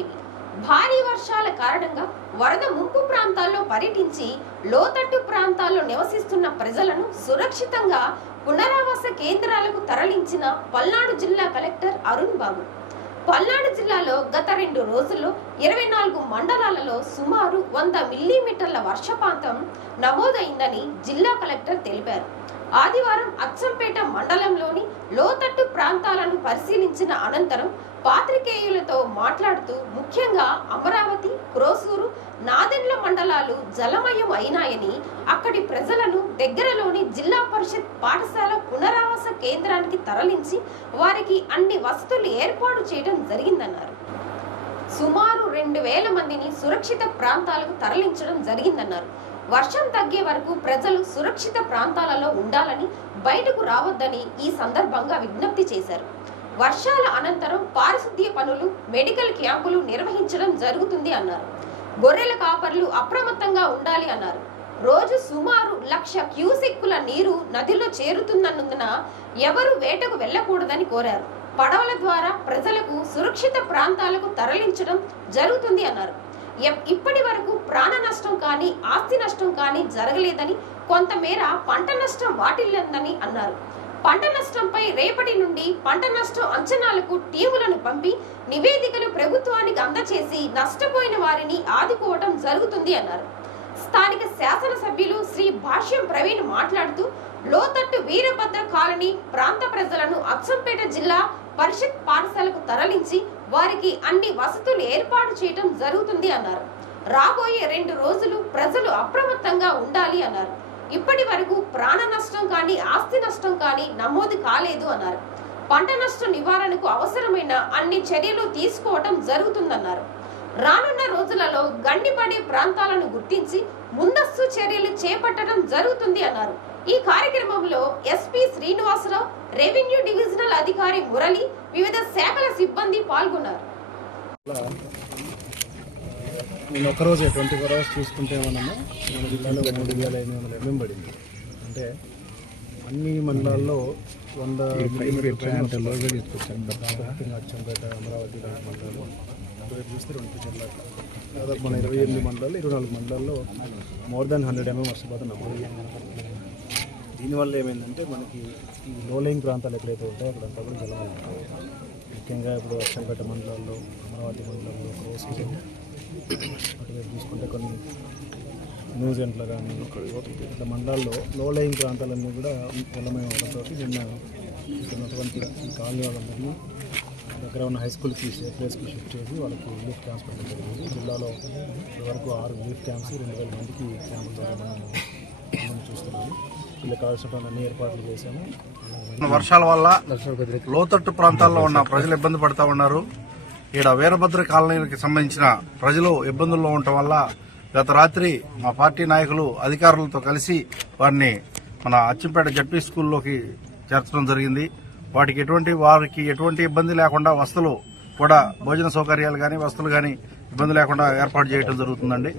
TV. భారీ వర్షాల కారణంగా వరద ముంపు ప్రాంతాల్లో పర్యటించి లోతట్టు ప్రాంతాల్లో నివసిస్తున్న ప్రజలను సురక్షితంగా పునరావాస కేంద్రాలకు తరలించిన పల్నాడు జిల్లా కలెక్టర్ అరుణ్ బాబు. పల్నాడు జిల్లాలో గత 2 రోజుల్లో 24 మండలాలలో సుమారు 100 మిల్లీమీటర్ల వర్షపాతం నమోదైందని జిల్లా కలెక్టర్ తెలిపారు. ఆదివారం అచ్చంపేట మండలంలోని లోతట్టు ప్రాంతాలను పరిశీలించిన అనంతరం పాత్రికేయులతో మాట్లాడుతూ ముఖ్యంగా అమరావతి, క్రోసూరు, నాదెండ్ల మండలాలు జలమయం అయినాయని, అక్కడి ప్రజలను దగ్గరలోని జిల్లా పరిషత్ పాఠశాల పునరావాస కేంద్రానికి తరలించి వారికి అన్ని వసతులు ఏర్పాటు చేయడం జరిగిందన్నారు. సుమారు 2000 మందిని సురక్షిత ప్రాంతాలకు తరలించడం జరిగిందన్నారు. వర్షం తగ్గే వరకు ప్రజలు సురక్షిత ప్రాంతాలలో ఉండాలని, బయటకు రావద్దని ఈ సందర్భంగా విజ్ఞప్తి చేశారు. వర్షాల అనంతరం పారిశుద్ధ్య పనులు, మెడికల్ క్యాంపులు నిర్వహించడం జరుగుతుంది అన్నారు. గొర్రెల కాపర్లు అప్రమత్తంగా ఉండాలి అన్నారు. రోజు సుమారు 1,00,000 క్యూసెక్కుల నీరు నదిలో చేరుతున్నందున ఎవరు వేటకు వెళ్లకూడదని కోరారు. పడవల ద్వారా ప్రజలకు సురక్షిత ప్రాంతాలకు తరలించడం జరుగుతుంది అన్నారు. ఇప్పటి వరకు ప్రాణ నష్టం కానీ, ఆస్తి నష్టం కానీ జరగలేదని, కొంతమేర పంట నష్టం వాటిల్లిందని అన్నారు. పంట నష్టంపై రేపటి నుండి పంట నష్టం అంచనాలకు టీములను పంపి నివేదికలు ప్రభుత్వానికి అందజేసి నష్టపోయిన వారిని ఆదుకోవడం జరుగుతుంది అన్నారు. స్థానిక శాసనసభ్యులు శ్రీ భాష్యం ప్రవీణ్ మాట్లాడుతూ లోతట్టు వీరభద్ర కాలనీ ప్రాంత ప్రజలను అచ్చంపేట జిల్లా పరిషత్ పాఠశాలకు తరలించి వారికి అన్ని వసతులు ఏర్పాటు చేయడం జరుగుతుంది అన్నారు. రాబోయే 2 రోజులు ప్రజలు అప్రమత్తంగా ఉండాలి అన్నారు. ఇప్పటి వరకు ప్రాణ నష్టం కానీ, ఆస్తి నష్టం కానీ నమోదు కాలేదు అన్నారు. పంట నష్టం నివారణకు అవసరమైన అన్ని చర్యలు తీసుకోవటం జరుగుతుందన్నారు. రానున్న రోజులలో గండిపడే ప్రాంతాలను గుర్తించి ముందస్తు చర్యలు చేపట్టడం జరుగుతుంది అన్నారు. ఈ కార్యక్రమంలో ఎస్పీ శ్రీనివాసరావు, రెవెన్యూ డివిజనల్ అధికారి మురళి, వివిధ శాఖల సిబ్బంది పాల్గొన్నారు. నేను ఒక్కరోజు 24 అవర్స్ చూసుకుంటే మనము మన జిల్లాలో 3,500 mm పడింది. అంటే అన్ని మండలాల్లో 100 మిల్లీమీటర్లు తీసుకొచ్చాను. అచ్చంపేట, అమరావతి మండలాలు చూస్తే 2 జిల్లాలు దాదాపు మన 28 మండలాలు, 24 మండలాల్లో మోర్ దాన్ 100 mm వర్షపాతం నమోదు. దీనివల్ల ఏమైందంటే మనకి ఈ లోలైన్ ప్రాంతాలు ఎక్కడైతే ఉంటాయో అక్కడంతా కూడా జలమయం. ముఖ్యంగా ఇప్పుడు అచ్చంపేట మండలాల్లో, అమరావతి మండలంలో, క్రోసూరు అటువైపు చూసుకుంటే కొన్ని న్యూజిలాండ్లో కానీ ఇట్లా మండలాల్లో లోలైన్ ప్రాంతాలన్నీ కూడా జలమయం అవడంతో నిన్న ఉన్నటువంటి ఈ కాలనీ వాళ్ళందరినీ దగ్గర ఉన్న హై స్కూల్కి సేఫ్ ప్లేస్కి షిఫ్ట్ చేసి వాళ్ళకి రిలీఫ్ క్యాంప్స్ పెట్టడం జరిగింది. జిల్లాలో ఇప్పటివరకు 6 రిలీఫ్ క్యాంప్స్, 2,000 మందికి క్యాంపుల ద్వారా మనం చూస్తున్నాము. వీళ్ళకి కావాల్సిన అన్ని ఏర్పాట్లు చేశాము. వర్షాల వల్ల లోతట్టు ప్రాంతాల్లో ఉన్న ప్రజలు ఇబ్బంది పడతా ఉన్నారు. ఈడ వీరభద్ర కాలనీకి సంబంధించిన ప్రజలు ఇబ్బందుల్లో ఉండటం వల్ల గత రాత్రి మా పార్టీ నాయకులు అధికారులతో కలిసి వారిని మన అచ్చంపేట జడ్పీ స్కూల్లోకి చేర్చడం జరిగింది. వారికి ఎటువంటి ఇబ్బంది లేకుండా వసతులు కూడా, భోజన సౌకర్యాలు కానీ, వసతులు కానీ ఇబ్బంది లేకుండా ఏర్పాటు చేయడం జరుగుతుందండి.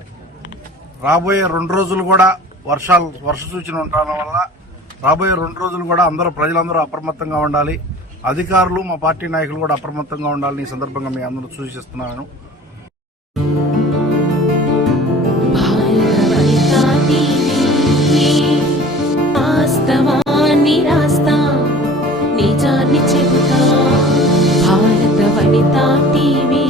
రాబోయే 2 రోజులు కూడా వర్ష సూచన ఉండడం వల్ల రాబోయే 2 రోజులు కూడా ప్రజలందరూ అప్రమత్తంగా ఉండాలి. అధికారులు, మా పార్టీ నాయకులు కూడా అప్రమత్తంగా ఉండాలని ఈ సందర్భంగా మీ అందరూ సూచిస్తున్నాను. నిజాన్ని చెబుతా భారత వనితా టీవీ.